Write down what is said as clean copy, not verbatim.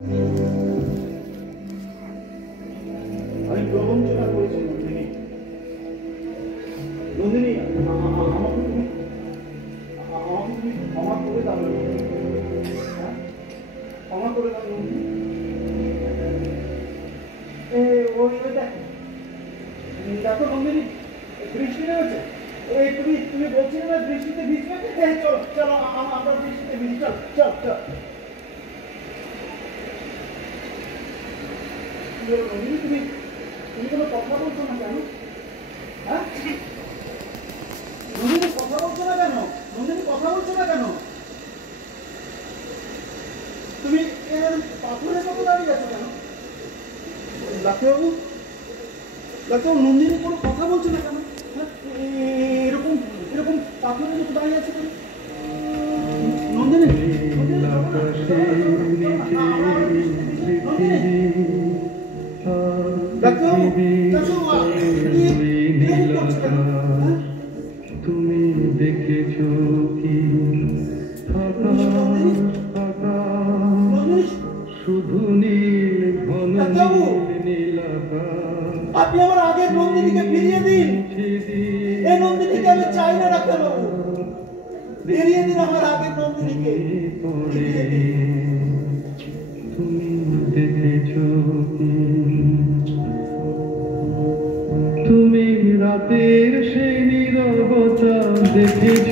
আমি প্রবঞ্চনা করেছি নন্দিনী। নন্দিনী, আমাকে তুমি ক্ষমা করে দাও। হ্যাঁ, ক্ষমা করে দাও নন্দিনী। দেখো নন্দিনী, বৃষ্টি নেমেছে। তুমি বলছিলে না বৃষ্টিতে ভিজবে? চলো চলো, আমরা বৃষ্টিতে ভিজি। চল চল চল। নন্দিনী, তুমি কোনো কথা বলছো না কেন? হ্যাঁ, নন্দিনী কথা বলছো না কেন? নন্দিনী কথা বলছো না কেন? তুমি পাথরের মতো দাঁড়িয়ে আছো কেন? ডাক্তারবাবু, ডাক্তারবাবু, নন্দিনী কোনো কথা বলছো না কেন? এরকম এরকম পাথরের মতো দাঁড়িয়ে আছে কেন? নন্দিনী, তুমি দেখেছ কি শুধু নীল ঘন নীল আকাশ। আপনি আমার আগের নন্দিনীকে ফিরিয়ে দিন। এই নন্দিনীকে আমি চাই না ডাক্তারবাবু। ফিরিয়ে দিন আমার আগের নন্দিনীকে। তুমি দেখেছ কি তুমি রাতের সেই নীরবতা দেখেছ